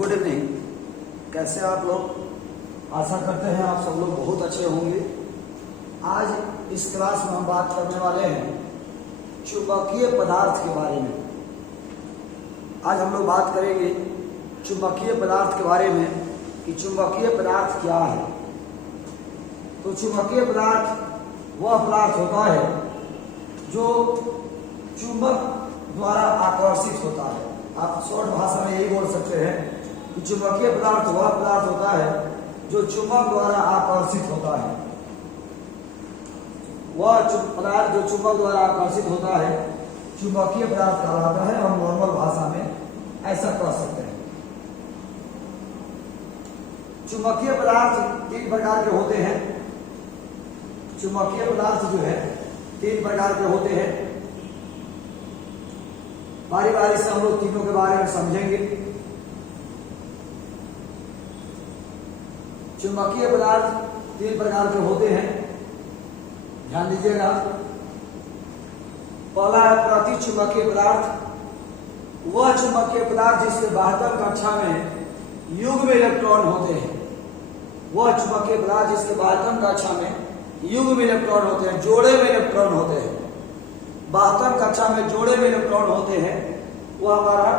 Good evening. कैसे आप लोग? आशा करते हैं आप सब लोग बहुत अच्छे होंगे। आज इस क्लास में हम बात करने वाले हैं चुंबकीय पदार्थ के बारे में। आज हम लोग बात करेंगे चुंबकीय पदार्थ के बारे में कि चुंबकीय पदार्थ क्या है। तो चुंबकीय पदार्थ वह पदार्थ होता है जो चुंबक द्वारा आकर्षित होता है। आप शॉर्ट भाषा में यही बोल सकते हैं कि चुंबकीय पदार्थ वह पदार्थ होता है जो चुंबक द्वारा आकर्षित होता है। वह पदार्थ जो चुंबक द्वारा आकर्षित होता है चुंबकीय पदार्थ कहलाता है। हम नॉर्मल भाषा में ऐसा कह सकते हैं। चुंबकीय पदार्थ तीन प्रकार के होते हैं। चुंबकीय पदार्थ जो है तीन प्रकार के होते हैं। बारी बारी से हम लोग तीनों के बारे में समझेंगे। चुंबकीय पदार्थ तीन प्रकार के होते हैं, ध्यान दीजिएगा। पहला है प्रति चुंबकीय पदार्थ। वह चुंबकीय पदार्थ जिसके बाह्यतम कक्षा में युग्म इलेक्ट्रॉन होते हैं। वह चुंबकीय पदार्थ जिसके बाह्यतम कक्षा में युग्म इलेक्ट्रॉन होते हैं, जोड़े में इलेक्ट्रॉन होते हैं। बाह्यतम कक्षा में जोड़े में इलेक्ट्रॉन होते हैं, वह हमारा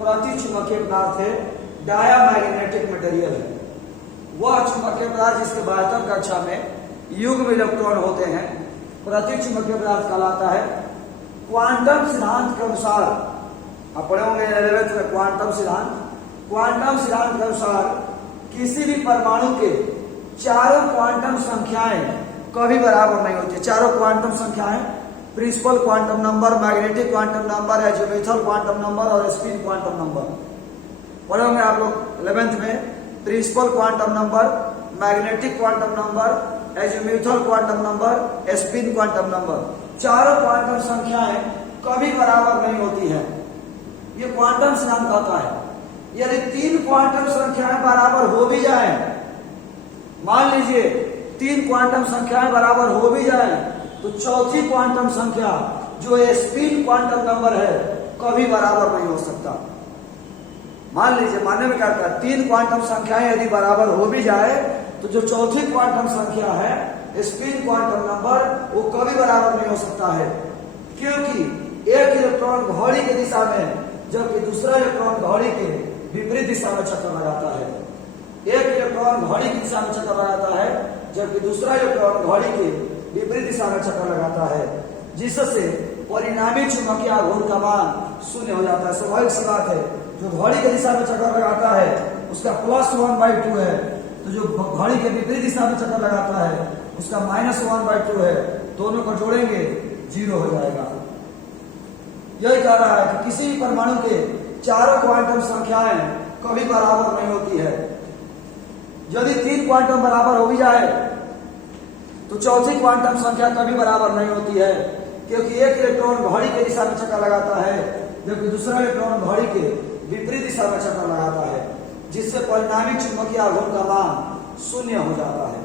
प्रति चुंबकीय पदार्थ है, डायामैग्नेटिक मटेरियल है। वह चुंबकीय पदार्थ जिसके बाह्यतम कक्षा में युग्म इलेक्ट्रॉन होते हैं प्रति चुंबकीय पदार्थ कहलाता है। क्वांटम सिद्धांत के अनुसार आप पढ़े होंगे 11th में क्वांटम सिद्धांत। क्वांटम सिद्धांत के अनुसार किसी भी परमाणु के चारों क्वांटम संख्याएं कभी बराबर नहीं होती। चारों क्वांटम संख्याएं principal quantum number, magnetic quantum number, azimuthal quantum number और स्पिन क्वांटम नंबर पढ़े होंगे आप लोग 11th में। Principal quantum number, magnetic quantum number, azimuthal quantum number, spin quantum number, चारों क्वांटम संख्याएं कभी बराबर नहीं होती है। ये क्वांटम सिद्धांत कहता है। यदि तीन क्वांटम संख्याएं बराबर हो भी जाए, मान लीजिए तीन क्वांटम संख्याएं बराबर हो भी जाए, तो चौथी क्वांटम संख्या जो स्पिन क्वांटम नंबर है कभी बराबर नहीं हो सकता। मान लीजिए, मानने में क्या कहता है, तीन क्वांटम संख्याएं यदि बराबर हो भी जाए तो जो चौथी क्वांटम संख्या है स्पिन क्वांटम नंबर वो कभी बराबर नहीं हो सकता है। क्योंकि एक इलेक्ट्रॉन घड़ी की दिशा में जबकि दूसरा इलेक्ट्रॉन घड़ी के विपरीत दिशा में चक्कर लगाता है। एक इलेक्ट्रॉन घड़ी की दिशा में चक्कर लगाता है जबकि दूसरा इलेक्ट्रॉन घड़ी के विपरीत दिशा में चक्कर लगाता है, जिससे परिणामी चुंबकीय आघूर्ण का मान शून्य हो जाता है। स्वाभाविक सी बात है, जो घड़ी की दिशा में चक्कर लगाता है उसका +1/2 है, तो जो घड़ी के विपरीत दिशा में चक्कर लगाता है उसका -1/2 है। दोनों को जोड़ेंगे 0 हो जाएगा। यही कह रहा है कि किसी भी परमाणु के चारों क्वांटम संख्याएं कभी बराबर नहीं होती है। यदि तीन क्वांटम बराबर हो भी जाए तो चौथी क्वांटम संख्या कभी बराबर नहीं होती है, क्योंकि एक इलेक्ट्रॉन घड़ी के दिशा में चक्कर लगाता है जबकि दूसरा इलेक्ट्रॉन घड़ी के विपरीत दिशा में चक्कर लगाता है, जिससे परिणामी चुंबकीय आघूर्ण का मान शून्य हो जाता है।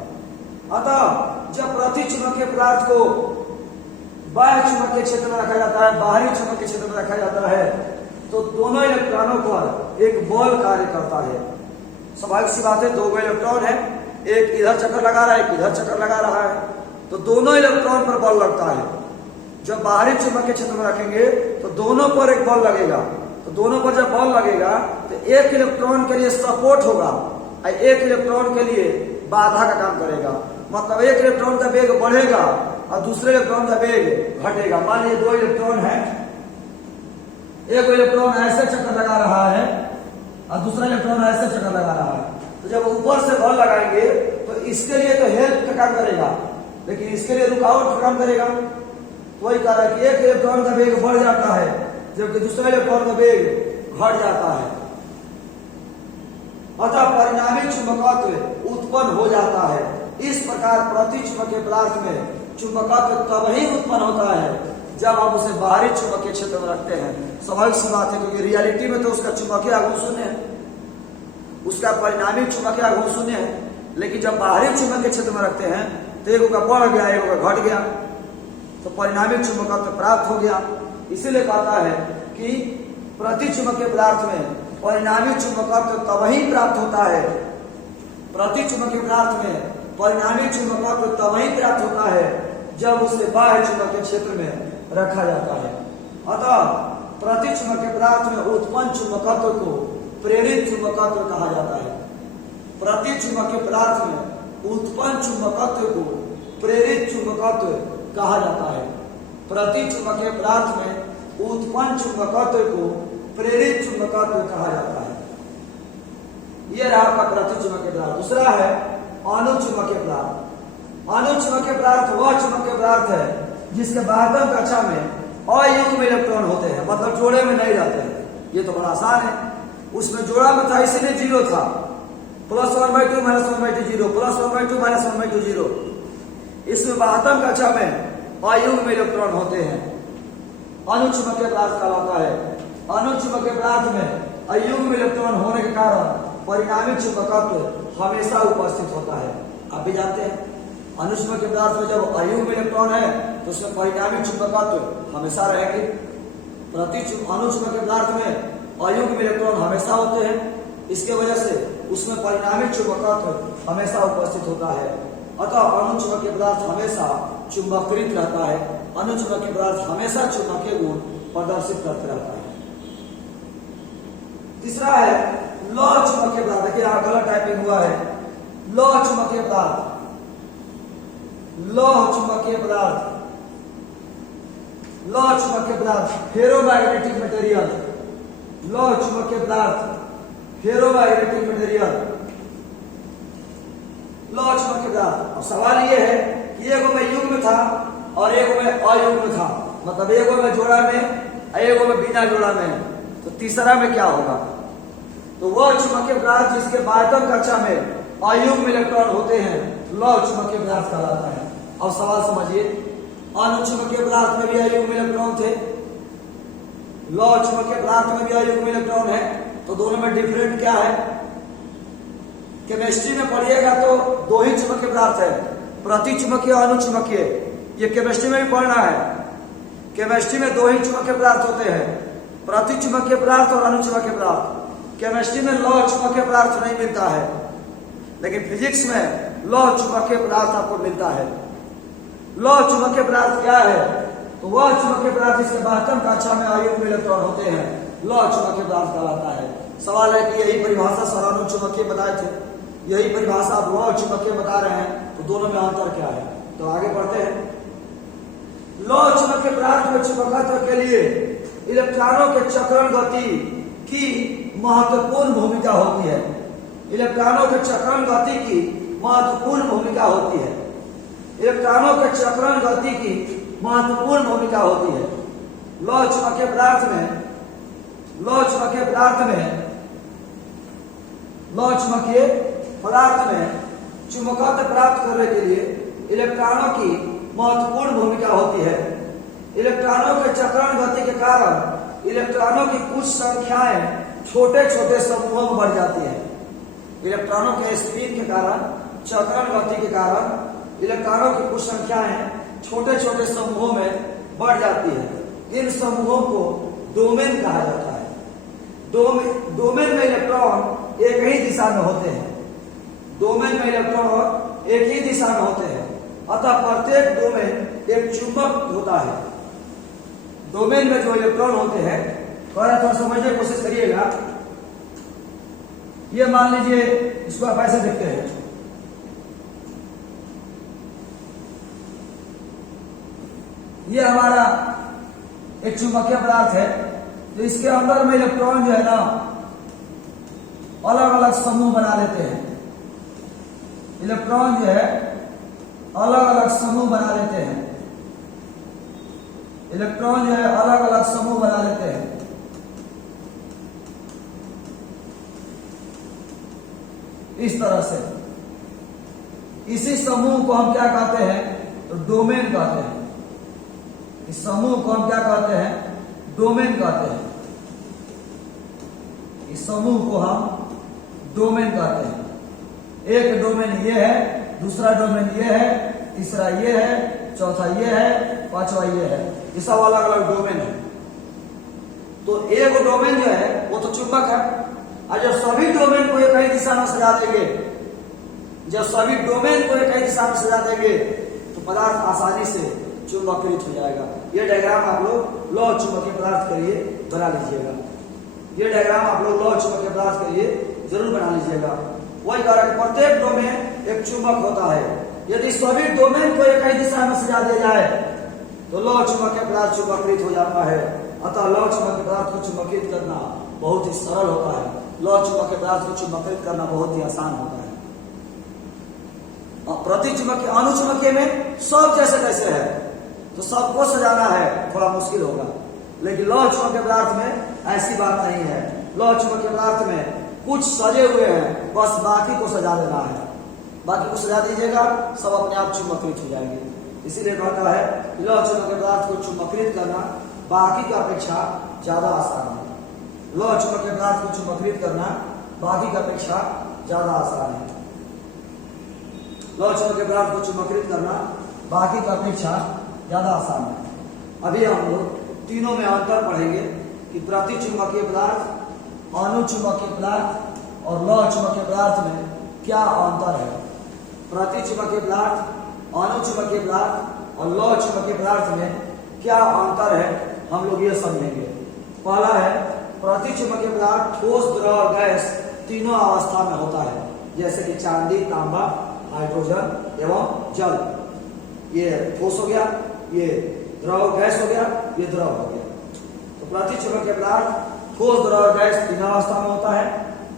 अतः जब प्रति चुंबकीय पदार्थ को बाह्य चुंबकीय क्षेत्र में रखा जाता है, बाहरी चुंबकीय क्षेत्र में रखा जाता है, तो दोनों इलेक्ट्रॉनों पर एक बल कार्य करता है। स्वाभाविक सी बात है, दो इलेक्ट्रॉन है, एक इधर चक्कर लगा रहा है, एक इधर चक्कर लगा रहा है, तो दोनों इलेक्ट्रॉन पर बल लगता है। जब बाहरी चुंबकीय क्षेत्र में रखेंगे तो दोनों पर एक बल लगेगा। तो दोनों पर जब बल लगेगा तो एक इलेक्ट्रॉन के लिए सपोर्ट होगा और एक इलेक्ट्रॉन के लिए बाधा का काम करेगा। मतलब एक इलेक्ट्रॉन का वेग बढ़ेगा और दूसरे इलेक्ट्रॉन का वेग घटेगा। मान लीजिए दो इलेक्ट्रॉन है, एक इलेक्ट्रॉन ऐसे चक्कर लगा रहा है और दूसरा इलेक्ट्रॉन ऐसे चक्कर लगा रहा है, तो जब ऊपर से बल लगाएंगे तो इसके लिए तो हेल्प का काम करेगा, लेकिन इसके लिए रुकावट का काम करेगा। वही कह रहा है कि एक इलेक्ट्रॉन का वेग बढ़ जाता है जबकि दूसरा इलेक्ट्रॉन का वेग घट जाता है। अतः परिणामी चुंबकत्व उत्पन्न हो जाता है। इस प्रकार प्रति चुंबकीय पदार्थ में चुंबकत्व तब ही उत्पन्न होता है जब हम उसे बाहरी चुंबकीय क्षेत्र में रखते हैं। स्वाभाविक सी बात है, क्योंकि रियलिटी में तो उसका चुंबकीय आघूर्ण शून्य है, उसका परिणामी चुंबकीय आघूर्ण शून्य है। लेकिन जब बाहरी चुंबकीय क्षेत्र में रखते हैं तो एक का बढ़ गया, एक का घट गया, तो परिणामी चुंबकत्व प्राप्त हो गया। इसीलिए कहता है कि प्रति चुंबकीय पदार्थ में परिणामी चुंबकत्व तब ही प्राप्त होता है, प्रति चुंबकीय पदार्थ में परिणामी चुंबकत्व तब ही प्राप्त होता है जब उसे बाह्य चुंबकीय क्षेत्र में रखा जाता है। अतः प्रति चुंबकीय पदार्थ में उत्पन्न चुंबकत्व को प्रेरित चुंबकत्व कहा जाता है। प्रति चुंबकीय पदार्थ में उत्पन्न चुंबकत्व को प्रेरित चुंबकत्व कहा जाता है। प्रति चुंबकीय पदार्थ में उत्पन्न चुंबकत्व को प्रेरित चुंबकत्व कहा जाता है। यह रहा आपका प्रति चुंबकीय पदार्थ। दूसरा है अनुचुंबकीय पदार्थ। अनुचुंबकीय पदार्थ वह चुंबकीय पदार्थ है जिसके बाह्यतम कक्षा में अयुग्म इलेक्ट्रॉन होते हैं, मतलब जोड़े में नहीं रहते हैं। ये तो बड़ा आसान है, उसमें जोड़ा में था इसलिए जीरो था, +1/2 -1/2 0, +1/2 -1/2 0। इसमें बाह्यतम कक्षा में अयुग्म इलेक्ट्रॉन होते हैं, अनुचुंबकीय पदार्थ कहलाता है। अनुचुंबकीय पदार्थ में अयुग्म इलेक्ट्रॉन होने के कारण परिणामी चुंबकत्व हमेशा उपस्थित होता है। आप भी जानते हैं अनुचुंबकीय पदार्थ में जब अयुग्म इलेक्ट्रॉन है तो उसमें परिणामी चुंबकत्व हमेशा रहेंगे। अनुचुंबकीय पदार्थ में अयुग्म इलेक्ट्रॉन हमेशा होते हैं, इसके वजह से उसमें परिणामी चुंबकत्व हमेशा उपस्थित होता है। अतः अनुचुंबकीय पदार्थ हमेशा चुंबकित रहता है। अनुचुंबकीय पदार्थ हमेशा चुंबकीय गुण प्रदर्शित करते रहता है। तीसरा है लौह चुंबकीय पदार्थ। देखिए यहां गलत टाइपिंग हुआ है। लौह चुंबकीय पदार्थ, लौह चुंबकीय पदार्थ, लौह चुंबकीय पदार्थ फेरोमैग्नेटिक मटेरियल, लौह चुंबकीय पदार्थ फेरोमैग्नेटिक मटेरियल, लौह चुंबकीय पदार्थ। अब सवाल यह है कि एगो में युग्म था और एगो में अयुग्म था, मतलब एगो में जोड़ा में एगो में बिना जोड़ा में, तो तीसरा में क्या होगा? तो वह चुंबकीय पदार्थ जिसके बाह्यतम कक्षा में अयुग्म इलेक्ट्रॉन होते हैं लौह चुंबकीय पदार्थ कहलाता है। अब सवाल समझिए, अनुचुंबकीय पदार्थ में भी अयुग्म इलेक्ट्रॉन थे, लौह चुंबकीय पदार्थ में भी अयुग्म इलेक्ट्रॉन है, तो दोनों में डिफरेंट क्या है? केमिस्ट्री में पढ़िएगा तो दो ही चुंबकीय पदार्थ है, प्रति चुंबकीय और अनुचुंबकीय। ये केमिस्ट्री में भी पढ़ना है। केमिस्ट्री में दो ही चुंबकीय पदार्थ होते हैं, प्रति चुंबकीय पदार्थ और अनुचुंबकीय पदार्थ। केमिस्ट्री में लौह चुंबकीय पदार्थ नहीं मिलता है, लेकिन फिजिक्स में लौह चुंबकीय पदार्थ आपको मिलता है। लौह चुंबकीय पदार्थ क्या है? तो वह चुंबकीय पदार्थ जिसके बाह्यतम कक्षा में अयुग्म इलेक्ट्रॉन होते हैं लौह चुंबकीय पदार्थ कहलाता है। सवाल है कि यही परिभाषा सर अनुचुंबकीय बताए थे, यही परिभाषा आप लौह चुंबकीय बता रहे हैं, तो दोनों में अंतर क्या है? तो आगे बढ़ते हैं। लौह चुंबकीय पदार्थ में चुंबकत्व के लिए इलेक्ट्रॉनों के चक्रण गति की महत्वपूर्ण भूमिका होती है। इलेक्ट्रॉनों के चक्रण गति की महत्वपूर्ण भूमिका होती है। इलेक्ट्रॉनों के चक्रण गति की महत्वपूर्ण भूमिका होती है। लौह चुंबकीय पदार्थ में लौह चुंबकीय पदार्थ में चुंबकत्व प्राप्त करने के लिए इलेक्ट्रॉनों की महत्वपूर्ण भूमिका होती है। इलेक्ट्रॉनों के चक्रण गति के कारण इलेक्ट्रॉनों की कुछ संख्याएं छोटे छोटे समूहों में बढ़ जाती है। इलेक्ट्रॉनों के स्पिन के कारण, चक्रण गति के कारण इलेक्ट्रॉनों की कुछ संख्याएं छोटे छोटे समूहों में बढ़ जाती है। इन समूहों को डोमेन कहा जाता है। डोमेन में इलेक्ट्रॉन एक ही दिशा में होते हैं। डोमेन में इलेक्ट्रॉन एक ही दिशा में होते हैं, अतः प्रत्येक डोमेन एक चुंबक होता है। डोमेन में जो इलेक्ट्रॉन होते हैं, थोड़ा समझने की कोशिश करिएगा। ये मान लीजिए, इसको आप ऐसे देखते हैं, ये हमारा एक चुंबकीय पदार्थ है, तो इसके अंदर में इलेक्ट्रॉन जो है ना अलग अलग समूह बना लेते हैं। इलेक्ट्रॉन जो है अलग अलग समूह बना लेते हैं। इलेक्ट्रॉन जो है अलग अलग समूह बना लेते हैं। इस तरह से इसी समूह को हम क्या कहते हैं? तो डोमेन कहते हैं। इस समूह को हम क्या कहते हैं? डोमेन कहते हैं। इस समूह को हम डोमेन कहते हैं। एक डोमेन ये है, दूसरा डोमेन ये है, तीसरा ये है, चौथा ये है, पांचवा ये है। ये सब अलग अलग डोमेन है। तो एक डोमेन जो है वो तो चुंबक है, और जब सभी डोमेन को एक ही दिशा में सजा देंगे, जब सभी डोमेन को एक ही दिशा में सजा देंगे तो पदार्थ आसानी से चुंबकीकृत हो जाएगा। ये डायग्राम आप लोग लौह चुंबकीय पदार्थ के लिए बना लीजिएगा। ये डायग्राम आप लोग लौह चुंबकीय पदार्थ के लिए जरूर बना लीजिएगा। वही कह रहा है प्रत्येक डोमेन एक चुंबक होता है। यदि सभी डोमेन को एक ही दिशा में सजा दिया जाए तो लौह चुंबकीय पदार्थ चुंबकीकृत हो जाता है। अतः लौह चुंबकीय पदार्थ को चुंबकीकृत करना बहुत ही सरल होता है। लौह चुंबकीय पदार्थ को चुंबकीकृत करना बहुत ही आसान होता है। प्रतिचुंबकीय अनुचुंबकीय में सब जैसे तैसे है तो सबको सजाना है थोड़ा मुश्किल होगा, लेकिन लौह चुंबकीय पदार्थ में ऐसी बात नहीं है। लौह चुंबकीय पदार्थ में कुछ सजे हुए हैं, बस बाकी को सजा देना है। बाकी को सजा दीजिएगा, सब अपने आप चुंबकीकृत हो जाएंगे। इसीलिए कहता है लौह चुंबकीय पदार्थ को चुंबकीकृत करना बाकी की अपेक्षा ज्यादा आसान है। लौह चुंबकीय पदार्थ को चुंबकीकृत करना बाकी की अपेक्षा ज्यादा आसान है। लौह चुंबकीय पदार्थ को चुंबकीकृत करना बाकी की अपेक्षा ज्यादा आसान है। अभी हम लोग तीनों में अंतर पढ़ेंगे कि प्रतिचुंबकीय पदार्थ, अनुचुंबकीय पदार्थ और लौह चुंबकीय पदार्थ में क्या अंतर है। प्रतिचुंबकीय पदार्थ, अनुचुंबकीय पदार्थ और लौह चुंबकीय पदार्थ में क्या अंतर है, हम लोग ये समझेंगे। पहला है प्रतिचुंबकीय पदार्थ ठोस, द्रव और गैस तीनों अवस्था में होता है, जैसे कि चांदी, तांबा, हाइड्रोजन एवं जल। ये ठोस हो गया, ये द्रव गैस हो गया, ये द्रव हो गया। तो प्रतिचुंबकीय पदार्थ ठोस, द्रव और गैस तीनों अवस्था में होता है।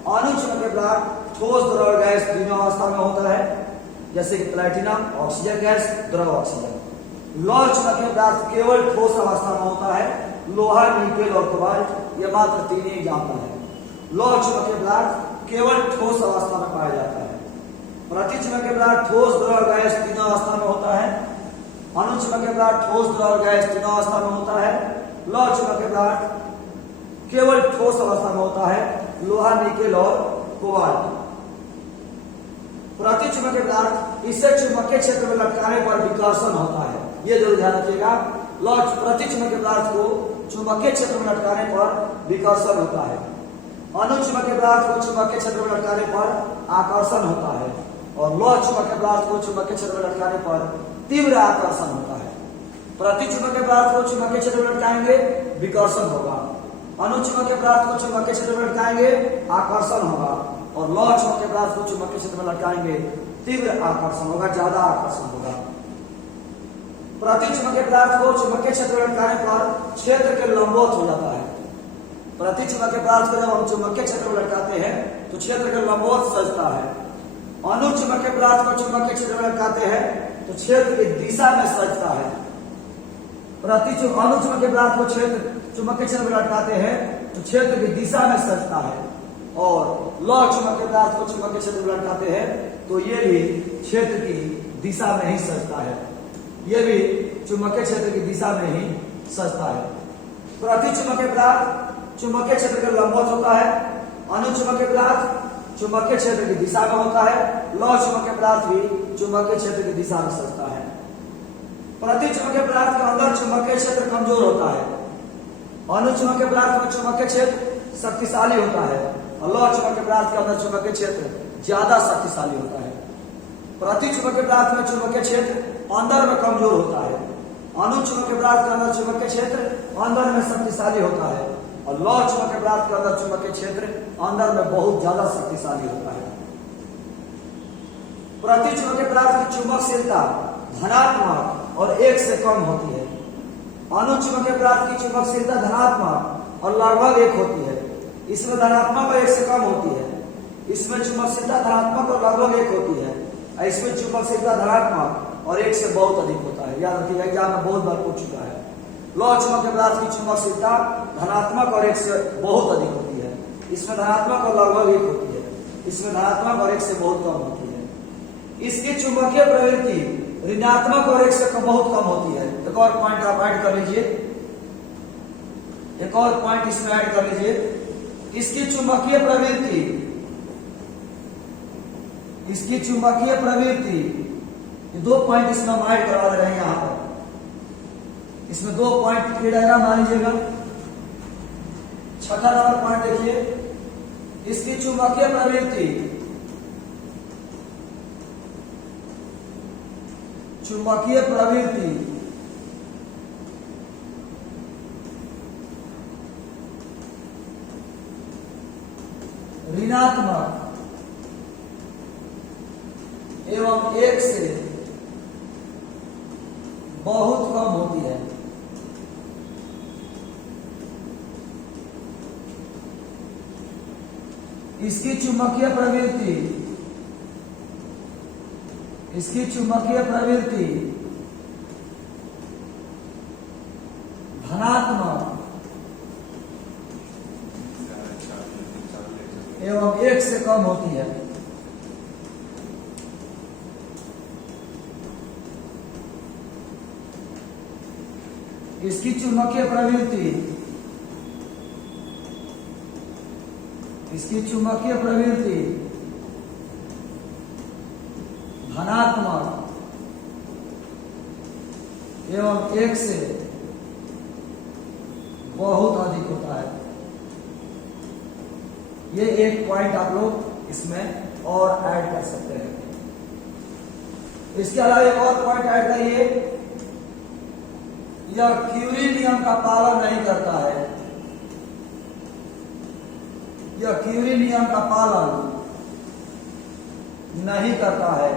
अनुचुंबकीय पदार्थ ठोस, द्रव और गैस तीनों अवस्था में होता है, जैसे कि प्लैटिनम, ऑक्सीजन गैस, द्रव ऑक्सीजन। लौह चुंबकीय पदार्थ केवल ठोस अवस्था में होता है, लोहा, निकेल और कोबाल्ट, ये मात्र तीन ही एग्जाम्पल है। लौह चुंबकीय पदार्थ केवल ठोस अवस्था में पाया जाता है। प्रतिचुंबकीय पदार्थ ठोस, द्रव और गैस तीनों अवस्था में होता है। अनुचुंबकीय पदार्थ ठोस, द्रव और गैस तीनों अवस्था में होता है। लौह चुंबकीय पदार्थ केवल ठोस अवस्था में होता है, लोहा, निकेल और कोबाल्ट। प्रतिचुंबकीय पदार्थ इसे चुंबकीय क्षेत्र में लटकाने पर विकर्षण होता है, ये जरूर ध्यान रखिएगा। लौह प्रतिचुंबकीय पदार्थ को चुंबकीय क्षेत्र में लटकाने पर विकर्षण होता है। अनुचुंबकीय पदार्थ को चुंबकीय क्षेत्र में लटकाने पर आकर्षण होता है, और लौह चुंबकीय पदार्थ को चुंबकीय क्षेत्र में लटकाने पर तीव्र आकर्षण होता है। प्रतिचुंबकीय पदार्थ को चुंबकीय क्षेत्र में लटकाएंगे, विकर्षण होगा। अनुचुंबकीय पदार्थ को चुंबकीय क्षेत्र में लटकाएंगे, आकर्षण होगा। और लौह चुंबकीय पदार्थ को चुंबकीय क्षेत्र में लटकाएंगे, तीव्र आकर्षण होगा, ज्यादा आकर्षण होगा। प्रतिचुंबकीय पदार्थ को चुंबकीय क्षेत्र में लटकाने पर क्षेत्र के लंबवत हो जाता है। प्रतिचुंबकीय पदार्थ को जब हम चुंबकीय क्षेत्र में लटकाते हैं तो क्षेत्र के लंबवत सजता है। अनुचुंबकीय पदार्थ को चुंबकीय क्षेत्र में लटकाते हैं तो क्षेत्र की दिशा में सजता है। अनुचुंबकीय पदार्थ को क्षेत्र चुंबकीय क्षेत्र में लटकाते हैं तो क्षेत्र की दिशा में सजता है, और लौह चुंबकीय पदार्थ को चुंबकीय क्षेत्र में लटकाते हैं तो ये भी क्षेत्र की दिशा में ही सजता है। ये भी चुंबकीय क्षेत्र की दिशा में ही सजता है। प्रतिचुंबकीय पदार्थ चुंबकीय क्षेत्र के लंबवत होता है। अनुचुंबकीय पदार्थ चुंबकीय क्षेत्र की दिशा में होता है। लौह चुंबकीय पदार्थ भी चुंबकीय क्षेत्र की दिशा में सजता है। प्रतिचुंबकीय पदार्थ के अंदर चुंबकीय क्षेत्र कमजोर होता है। अनुचुंबकीय पदार्थ में चुंबकीय क्षेत्र शक्तिशाली होता है, और लौह चुंबकीय पदार्थ के अंदर चुंबकीय क्षेत्र ज्यादा शक्तिशाली होता है। प्रतिचुंबकीय पदार्थ में चुंबकीय क्षेत्र अंदर में कमजोर होता है। अनुचुंबकीय पदार्थ के अंदर चुंबकीय क्षेत्र अंदर में शक्तिशाली होता है, और लौह चुंबकीय पदार्थ के अंदर चुंबकीय क्षेत्र अंदर में बहुत ज्यादा शक्तिशाली होता है। प्रतिचुंबकीय पदार्थ की चुंबकशीलता धनात्मक और 1 से कम होती है। अनुचुंबकीय पदार्थ की चुंबकशीलता धनात्मक और लगभग 1 होती है। इसमें धनात्मक और 1 से कम होती है। इसमें चुंबकशीलता धनात्मक और लगभग 1 होती है। इसमें चुंबकशीलता धनात्मक और 1 से बहुत अधिक होता है। याद रखिएगा, एग्जाम में बहुत बार पूछ चुका है। लौह चुंबकीय पदार्थ की चुंबकशीलता धनात्मक और 1 से बहुत अधिक होती है। इसमें धनात्मक और लगभग 1 होती है। इसमें धनात्मक और 1 से बहुत कम होती है। इसकी चुंबकीय प्रवृत्ति ऋणात्मक और 1 से बहुत कम होती है। एक और पॉइंट आप ऐड कर लीजिए, एक और पॉइंट इसमें ऐड कर लीजिए। इसकी चुंबकीय प्रवृत्ति, इसकी चुंबकीय प्रवृत्ति, ये 2 पॉइंट इसमें हम ऐड करवा रहे हैं। यहां पर इसमें 2 पॉइंट के डायग्राम मान लीजिएगा। छठा नंबर पॉइंट देखिए, इसकी चुंबकीय प्रवृत्ति, चुंबकीय प्रवृत्ति ऋणात्मक एवं 1 से बहुत कम होती है। इसकी चुंबकीय प्रवृत्ति, इसकी चुंबकीय प्रवृत्ति धनात्मक एवं 1 से कम होती है। इसकी चुंबकीय प्रवृत्ति, इसकी चुंबकीय प्रवृत्ति धनात्मक एवं 1 से बहुत अधिक होता है। ये एक पॉइंट आप लोग इसमें और ऐड कर सकते हैं। इसके अलावा एक और पॉइंट ऐड करिए, यह क्यूरी नियम का पालन नहीं करता है। यह क्यूरी नियम का पालन नहीं करता है।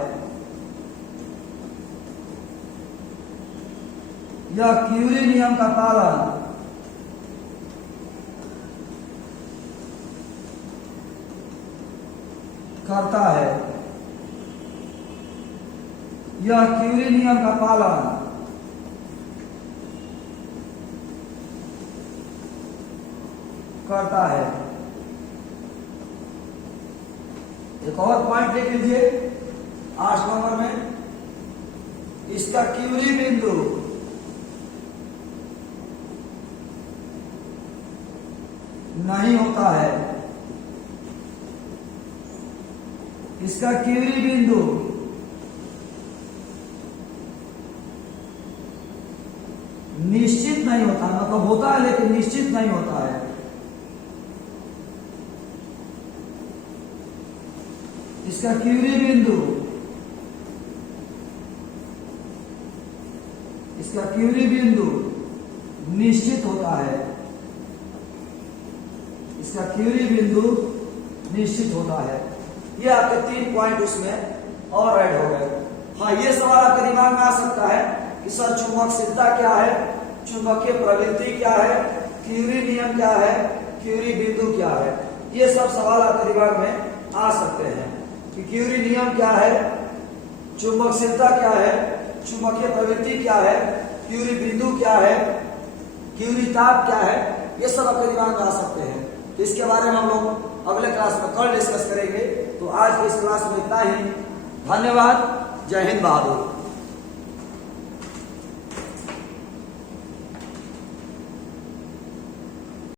यह क्यूरी नियम का पालन करता है। यह क्यूरी नियम का पालन करता है। एक और पॉइंट देख लीजिए 8 नंबर में, इसका क्यूरी बिंदु नहीं होता है। इसका क्यूरी बिंदु निश्चित नहीं होता, मतलब होता है लेकिन निश्चित नहीं होता है। इसका क्यूरी बिंदु, इसका क्यूरी बिंदु निश्चित होता है। इसका क्यूरी बिंदु निश्चित होता है। ये आपके 3 पॉइंट उसमें और ऐड हो गए। हाँ, ये सवाल आपके दिमाग में आ सकता है कि सर चुंबकशीलता क्या है, चुंबकीय प्रवृत्ति क्या है, क्यूरी नियम क्या है, क्यूरी बिंदु क्या है। ये सब सवाल आपके दिमाग में आ सकते हैं कि क्यूरी नियम क्या है, चुंबकशीलता क्या है, चुंबकीय प्रवृत्ति क्या है, क्यूरी बिंदु क्या है, क्यूरी ताप क्या है। ये सब आपके दिमाग में आ सकते हैं। तो इसके बारे में हम लोग अगले क्लास में कल डिस्कस करेंगे। तो आज की इस क्लास में इतना ही। धन्यवाद। जय हिंद बहादुर।